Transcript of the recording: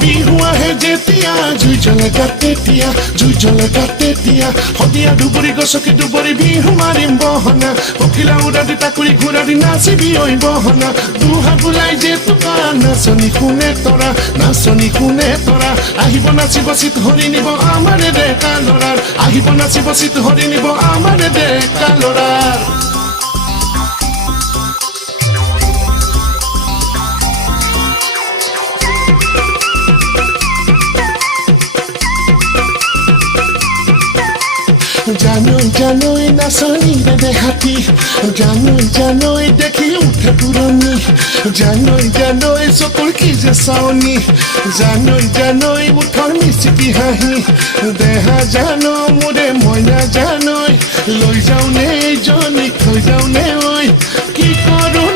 বিহু আহে যেতিয়া জুই জ্বলে তেতিয়া সদিয়া দুবৰি গছকি দুবৰি বিহু মাৰিম বহনা পখিলা উৰা দি তাকুৰি ঘূৰা দি নাচিবি ঐ বহনা দুহা বুলাই যে তোকা নাচনি কোনে তৰা আহিব নাচিব চিত হৰি নিব আমাৰে ডেকা ল'ৰাৰ আহিব নাচিব চিত হৰি নিব আমাৰে ডেকা ল'ৰাৰ জানৈ নাচনি দেহাতি জানৈ দেখি উঠে পুৰণি জানৈ চকুৰ কি যে চাৱনি জানৈ উঠৰ মিচিকি হাঁহি দেহা জানো মোৰে মইনা জানৈ লৈ যাওঁ নে